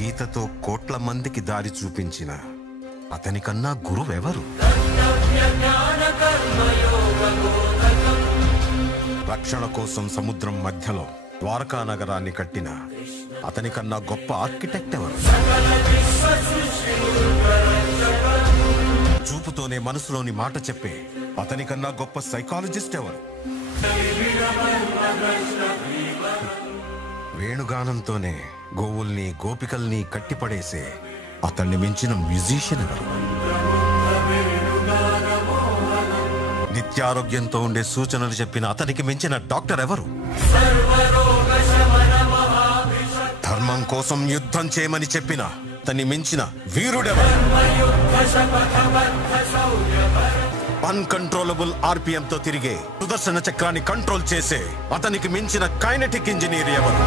గీతతో కోట్ల మందికి దారి చూపించిన అతనికన్నా గురువెవరు? రక్షణ కోసం సముద్రం మధ్యలో ద్వారకా నగరాన్ని కట్టిన అతనికన్నా గొప్ప ఆర్కిటెక్ట్ ఎవరు? చూపుతోనే మనసులోని మాట చెప్పే అతనికన్నా గొప్ప సైకాలజిస్ట్ ఎవరు? వేణుగానంతోనే గోవుల్ని గోపికల్ని కట్టిపడేసే అతన్ని మించిన మ్యూజిషియన్ ఎవరు? నిత్యారోగ్యంతో ఉండే సూచనలు చెప్పిన అతనికి మించిన డాక్టర్ ఎవరు? ధర్మం కోసం యుద్ధం చేయమని చెప్పిన అతన్ని మించిన వీరుడెవరు? అన్కంట్రోలబుల్ ఆర్పిఎం తో తిరిగే సుదర్శన చక్రాన్ని కంట్రోల్ చేసే అతనికి మించిన కైనెటిక్ ఇంజనీర్ ఎవరు?